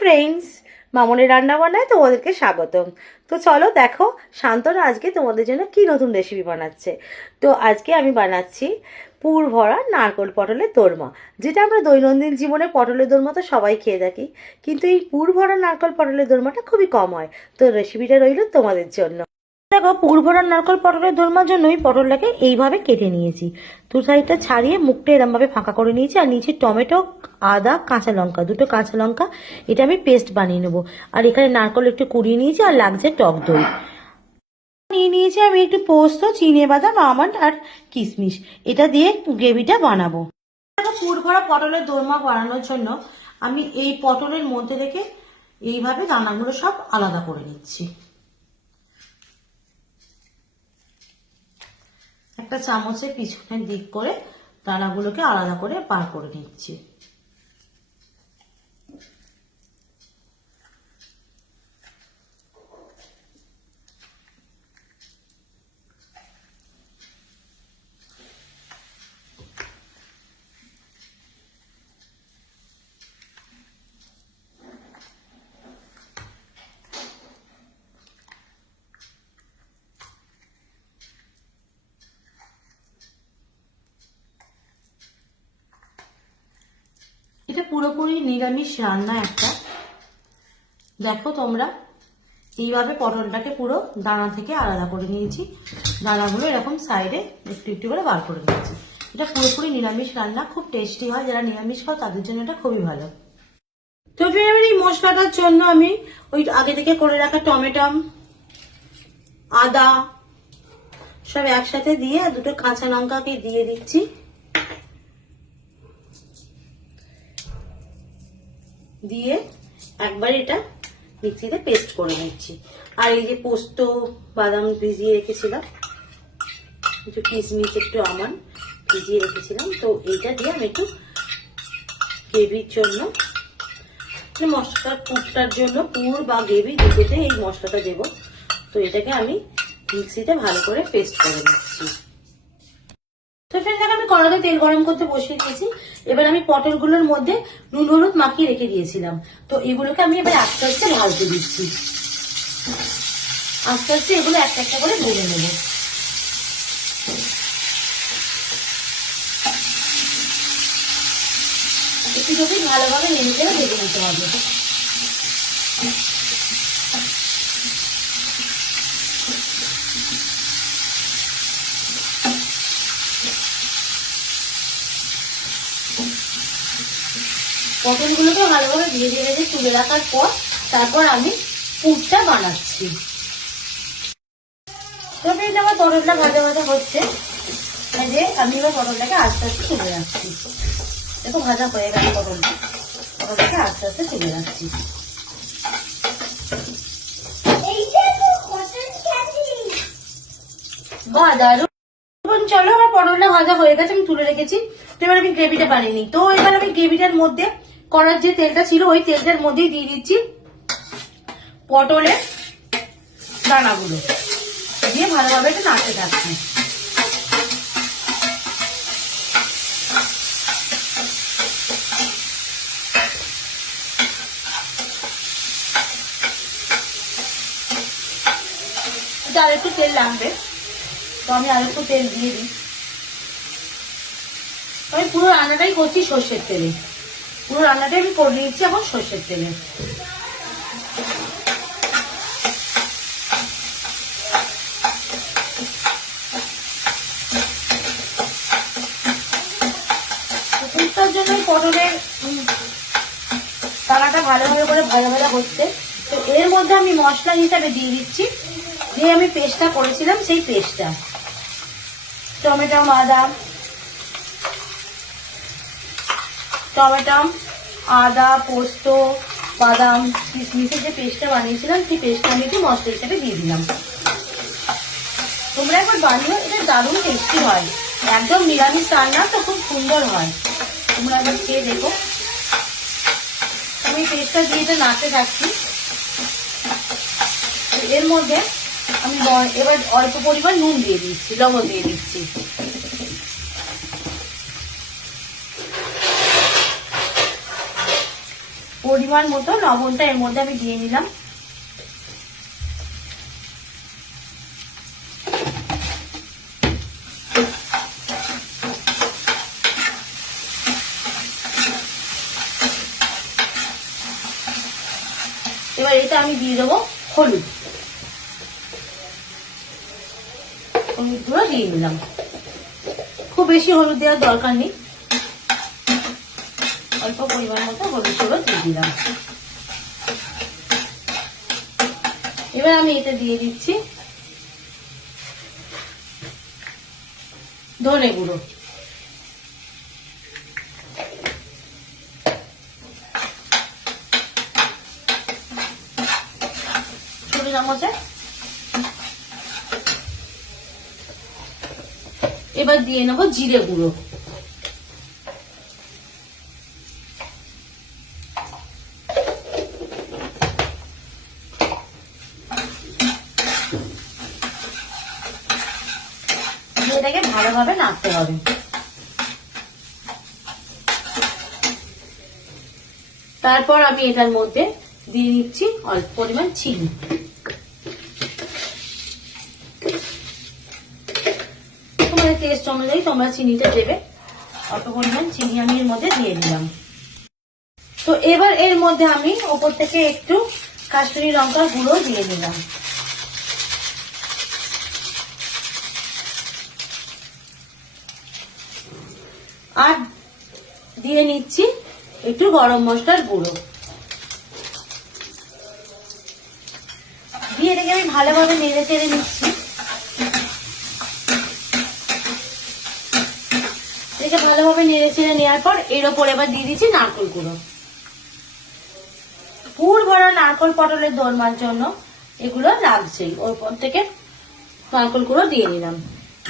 Friends, মামনের রান্না বান্নায় তোমাদেরকে স্বাগতম। তো চলো দেখো শান্তনা আজকে তোমাদের জন্য কি নতুন রেসিপি বানাচ্ছে। তো আজকে আমি বানাচ্ছি পুর ভরা নারকোল পটলের দোরমা, যেটা আমরা দৈনন্দিন জীবনে পটলের দোরমা তো সবাই খেয়ে থাকি, কিন্তু এই পুর ভরা নারকোল পটলের দোরমাটা খুবই কম হয়। তো রেসিপিটা রইল তোমাদের জন্য। দেখো, পুর ভরা নারকোল পটলের দোরমার জন্যই পটলটাকে এইভাবে কেটে নিয়েছি। দু সাইডটা ছাড়িয়ে মুখটা এরমভাবে ফাঁকা করে নিয়েছি, আর নিচে টমেটো, আদা, কাঁচা লঙ্কা, দুটো কাঁচা লঙ্কা, এটা আমি পেস্ট বানিয়ে নেবো। আর এখানে নারকোল একটু কুড়িয়ে নিয়েছি, আর লাগছে টক দই। নিয়ে নিয়েছি আমি একটু পোস্ত, চিনে বাদাম, আমন্ড আর কিশমিশ, এটা দিয়ে গ্রেভিটা বানাবো। পুর ভরা পটলের দোরমা বানানোর জন্য আমি এই পটলের মধ্যে থেকে এইভাবে দানাগুলো সব আলাদা করে নিচ্ছি। একটা চামচের পিছনের দিক করে দানাগুলোকে আলাদা করে বার করে নিচ্ছি। এটা পুরোপুরি নিরামিষ রান্না একটা। দেখো তোমরা, এইভাবে পটলটাকে পুরো দানা থেকে আলাদা করে নিয়েছি, দানাগুলো এরকম সাইডে একটু একটু করে বার করে নিয়েছি। এটা পুরোপুরি নিরামিষ রান্না, খুব টেস্টি হয়। যারা নিরামিষ খাও তাদের জন্য এটা খুবই ভালো। তো ফ্রেন্ড, এই মশলাটার জন্য আমি ওই আগে থেকে করে রাখা টমেটো, আদা সব একসাথে দিয়ে দুটো কাঁচা লঙ্কাকে দিয়ে দিচ্ছি। দিয়ে একবার এটা মিক্সিতে পেস্ট করে নিচ্ছি। আর এই যে পোস্ত, বাদাম ভিজিয়ে রেখেছিলাম, একটু কিশমিশ, একটু আমন্ড ভিজিয়ে রেখেছিলাম, তো এইটা দিয়ে আমি একটু গ্রেভির জন্য, মশলার পুরটার জন্য, পুর বা গ্রেভি দুটোতে এই মশলাটা দেবো। তো এটাকে আমি মিক্সিতে ভালো করে পেস্ট করে নিচ্ছি। তো ফ্রেন্ড, আমি কড়াতে তেল গরম করতে বসিয়ে দিয়েছি। এবার আমি পটলগুলোর মধ্যে নুন হলুদ মাখিয়ে রেখে দিয়েছিলাম, তো এগুলোকে আমি এবার আস্তে আস্তে ভাজতে দিচ্ছি। আস্তে আস্তে এগুলো একটা একটা করে ভেজে নেব। একটু যদি ভালোভাবে নেড়ে চেড়ে ভেজে নিতে হবে। পটলগুলোকে ভালোভাবে ভেজে ভেজে তুলে রাখার পর তারপর আমি পুরটা বানাচ্ছি। তবে এটা আমার পটলটা ভাজা ভাজা হচ্ছে, যে আমি এবার পটলটাকে আস্তে আস্তে তুলে রাখছি। দেখো ভাজা হয়ে গেছে পটলটাকে আস্তে আস্তে তুলে রাখছি। বাহ, দারুণ। চলো, আমার পটলটা ভাজা হয়ে গেছে, আমি তুলে রেখেছি। তো এবার আমি গ্রেভিটা বানিয়ে নিই। তো এবার আমি গ্রেভিটার মধ্যে কড়ার যে তেলটা ছিল ওই তেলটার মধ্যেই দিয়ে দিচ্ছি পটলের দানাগুলো, দিয়ে ভালোভাবে এটা নাড়তে থাকছি। আর একটু তেল লাগবে, তো আমি আর একটু তেল দিয়ে দিই। আমি পুরো রান্নাটাই করছি সর্ষের তেলে, পুরো রান্নাটাই আমি করে নিচ্ছি এখন সর্ষের তেলে। পুরটার জন্য পটলের দানাটা ভালোভাবে করে ভাজা ভাজা হচ্ছে। তো এর মধ্যে আমি মশলা হিসাবে দিয়ে দিচ্ছি যে আমি পেস্টটা করেছিলাম, সেই পেস্টটা, টমেটো, আদা, পোস্ত, বাদাম, কিশমিশের যে পেস্টটা বানিয়েছিলাম, সেই পেস্টটা আমি একটু মশলা হিসাবে দিয়ে দিলাম। তোমরা একবার বানিও, এটা দারুণ টেস্টি হয়। একদম নিরামিষ রান্না, তো খুব সুন্দর হয়। তোমরা একবার খেয়ে দেখো। আমি পেস্টটা দিয়ে এটা নাড়তে থাকছি। এর মধ্যে আমি এবার অল্প পরিমাণ নুন দিয়ে দিচ্ছি, লবণ দিয়ে দিচ্ছি। পরিমাণ মতো লবণটা এর মধ্যে আমি দিয়ে নিলাম। এবার এটা আমি দিয়ে দেবো হলুদ গুঁড়ো দিয়ে নিলাম। খুব বেশি হলুদ দেওয়ার দরকার নেই, অল্প পরিমাণ মতো হলুদ গুঁড়ো দিয়ে দিলাম। এবার আমি এটা দিয়ে দিচ্ছি ধনে গুঁড়ো, ছোট চামচে। এবার দিয়ে নেবো জিরে গুঁড়ো, এটাকে ভালোভাবে নাড়তে হবে। তারপর আমি এটার মধ্যে দিয়ে নিচ্ছি অল্প পরিমাণ চিনি। তোমাদের টেস্ট অনুযায়ী তোমরা চিনিটা দেবে। অল্প পরিমাণ চিনি আমি এর মধ্যে দিয়ে দিলাম। তো এবার এর মধ্যে আমি ওপর থেকে একটু কাশ্মীরি লঙ্কার গুঁড়ো দিয়ে দিলাম। আর দিয়ে নিচ্ছি একটু গরম মশলার গুঁড়ো দিয়ে এটাকে আমি ভালোভাবে নেড়ে চেড়ে নিচ্ছি। এটাকে ভালোভাবে নেড়ে চেড়ে নেওয়ার পর এর ওপর এবার দিয়ে দিচ্ছি নারকেল গুঁড়ো। পুর ভরা নারকেল পটলের দোরমার জন্য এগুলো লাগছেই। ওপর থেকে নারকেল গুঁড়ো দিয়ে নিলাম,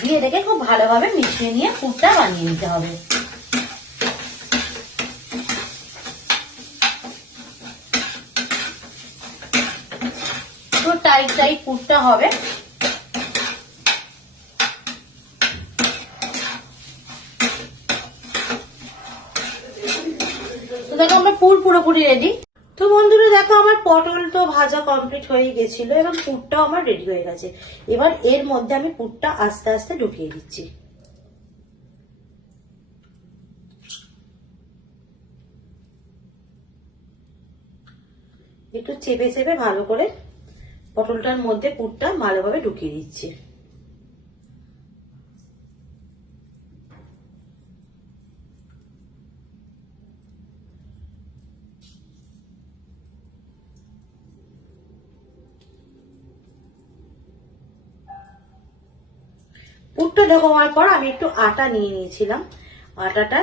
দিয়ে এটাকে খুব ভালোভাবে মিশিয়ে নিয়ে পুরটা বানিয়ে নিতে হবে। তো টাইট টাইট পুরটা হবে। তো দেখো আমরা পুর পুরোপুরি রেডি। তো বন্ধুরা দেখো আমার পটল তো ভাজা কমপ্লিট হয়ে গেছিল এবং পুরটাও আমার রেডি হয়ে গেছে। এবার এর মধ্যে আমি পুরটা আস্তে আস্তে ঢুকিয়ে দিচ্ছি। একটু চেপে চেপে ভালো করে পটলটার মধ্যে পুরটা ভালোভাবে ঢুকিয়ে দিচ্ছি। পুরটা ঢোকানোর পর আমি একটু আটা নিয়ে নিয়েছিলাম, আটাটা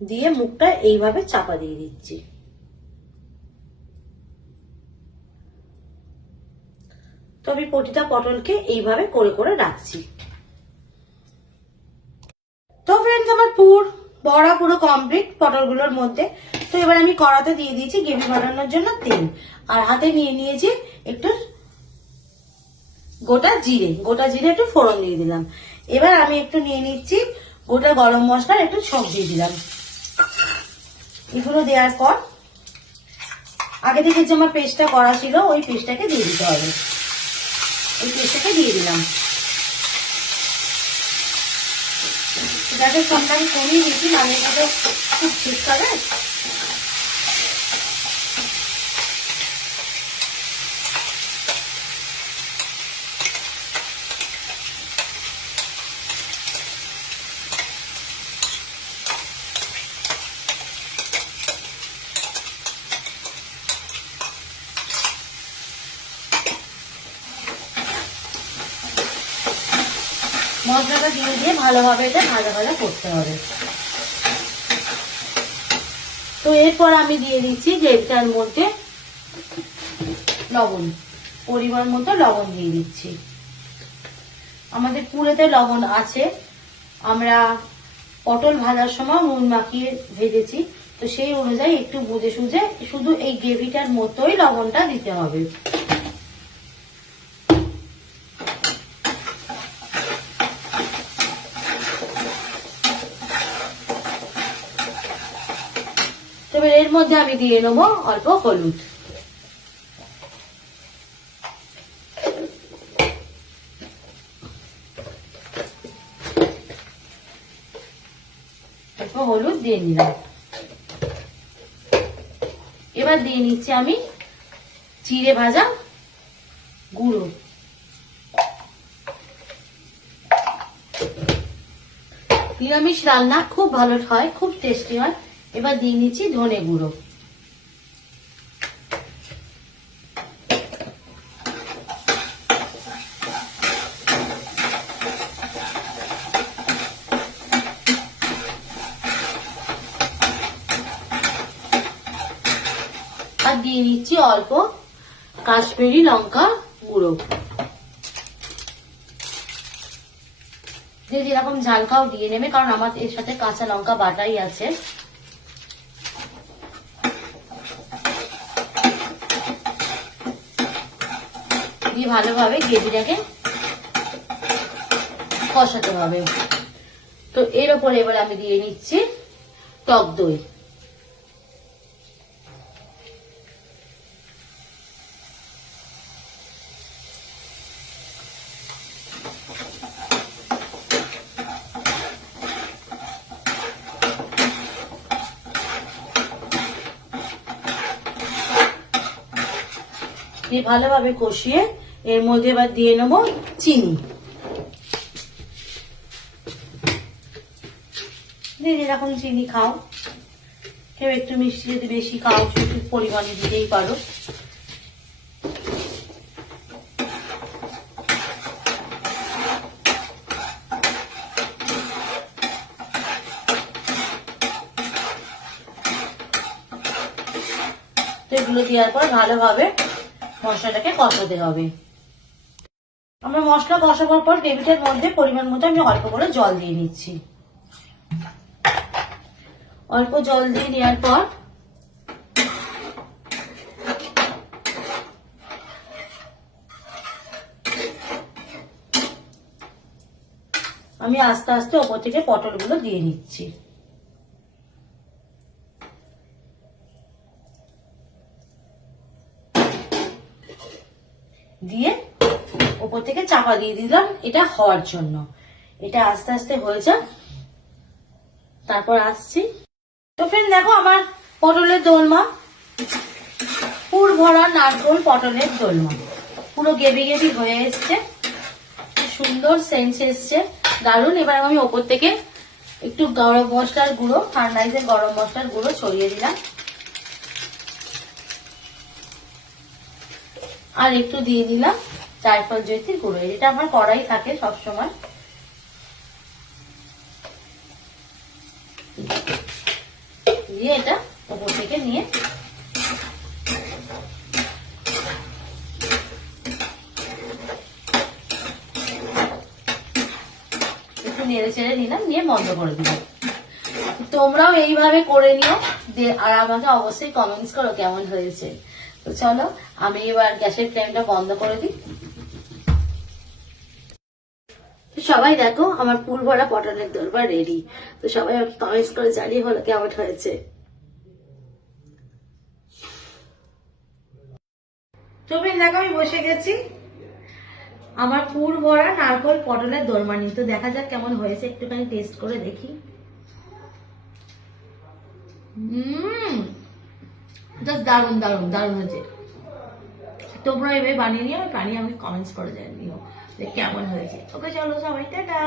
দিয়ে মুখটা এইভাবে চাপা দিয়ে দিচ্ছি। তো আমি প্রতিটা পটলকে এইভাবে করে করে রাখছি। তো ফ্রেন্ডস আমার পুর ভরা পুরো কমপ্লিট পটলগুলোর মধ্যে। তো এবার আমি কড়াতে দিয়ে দিয়েছি গ্রেভি বানানোর জন্য তেল, আর হাতে নিয়ে নিয়েছি একটু গোটা জিরে একটু ফোড়ন দিয়ে দিলাম। এবার আমি একটু নিয়ে নিচ্ছি গোটা গরম মশলার একটু ছোঁক দিয়ে দিলাম। এগুলো দেওয়ার পর আগে থেকে যে আমার পেস্টটা করা ছিল ওই পেস্টটাকে দিয়ে দিতে হবে। এই পেস্টটাকে দিয়ে দিলাম। গ্যাসের ফ্লেমটা আমি কমিয়ে দিয়েছি, মানে খুব ছিটকাবে। মশলাটা দিয়ে ভালোভাবে এটা ভাজা ভাজা করতে হবে। তো এরপর আমি দিয়ে দিচ্ছি গ্রেভিটার মধ্যে লবণ, পরিমাণ মতো লবণ দিয়ে দিচ্ছি। আমাদের পুরেতে লবণ আছে, আমরা পটল ভাজার সময় নুন মাখিয়ে ভেজেছি, তো সেই অনুযায়ী একটু বুঝে সুঝে শুধু এই গ্রেভিটার মতোই লবণটা দিতে হবে। এবার এর মধ্যে আমি দিয়ে নেবো অল্প হলুদ, অল্প হলুদ দিয়ে নিলাম। এবার দিয়ে নিচ্ছি আমি জিরে ভাজা গুঁড়ো, নিরামিষ রান্না খুব ভালো হয়, খুব টেস্টি হয়। এবার দিয়ে নিচ্ছি ধনে গুঁড়ো, আর দিয়ে নিচ্ছি অল্প কাশ্মীরি লঙ্কা গুঁড়ো। যে যেরকম ঝাল খাও দিয়ে নেবে, কারণ আমার এর সাথে কাঁচা লঙ্কা বাটাই আছে। দিয়ে ভালোভাবে গ্রেভিটাকে কষাতে হবে। তো এর উপরে এবার আমি দিয়ে নিচ্ছি টক দই। দিয়ে ভালোভাবে কষিয়ে এর মধ্যে এবার দিয়ে নেবো চিনি। যেরকম চিনি খাও, কেউ একটু মিষ্টি যদি বেশি খাও একটু পরিমাণে দিতেই পারো। এগুলো দেওয়ার পর ভালোভাবে মশলাটাকে কষাতে হবে। আমরা মশলা কষাবার পর গ্রেভিটার মধ্যে পরিমাণ মতো আমি অল্প করে জল দিয়ে নিচ্ছি। অল্প জল দিয়ে নেওয়ার পর আমি আস্তে আস্তে ওপর থেকে পটলগুলো দিয়ে নিচ্ছি। দিয়ে ওপর থেকে চাপা দিয়ে দিলাম এটা হওয়ার জন্য। এটা আস্তে আস্তে হয়ে যাক, তারপর আসছি। তো ফ্রেন্ড দেখো আমার পটলের দোলমা, পুর ভরা নারকোল পটলের দোলমা পুরো গেবি গেবি হয়ে এসছে, সুন্দর সেন্স এসছে, দারুন। এবার আমি ওপর থেকে একটু গরম মশলার গুঁড়ো, থানরাইজের গরম মশলার গুঁড়ো ছড়িয়ে দিলাম, আর একটু দিয়ে দিলাম জায়ফল জয়িত্রীর গুঁড়ো। এটা আমার কড়াই থাকে সবসময়। দিয়ে এটা ওপর থেকে নিয়ে একটু নেড়ে চেড়ে নিলাম, নিয়ে বন্ধ করে দিলাম। তোমরাও এইভাবে করে নিও, আর আমাকে অবশ্যই কমেন্টস করো কেমন হয়েছে। তো চলো আমি এবার গ্যাসের ফ্লেমটা বন্ধ করে দিই। সবাই দেখো আমার পুর ভরা পটলের দোরমা রেডি। তো সবাই আমাকে কমেন্টস করে জানিয়ে হলো কেমন হয়েছে। তুমি দেখো আমি বসে গেছি আমার পুর ভরা নারকোল পটলের দোরমা নিয়ে। তো দেখা যাক কেমন হয়েছে, একটুখানি টেস্ট করে দেখি। জাস্ট দারুন দারুন দারুন হয়েছে। তোমরা এভাবে বানিয়ে নিও, বানিয়ে আমাকে কমেন্টস করে জানিও যে কেমন হয়েছে। ওকে চলো সবাই টাটা।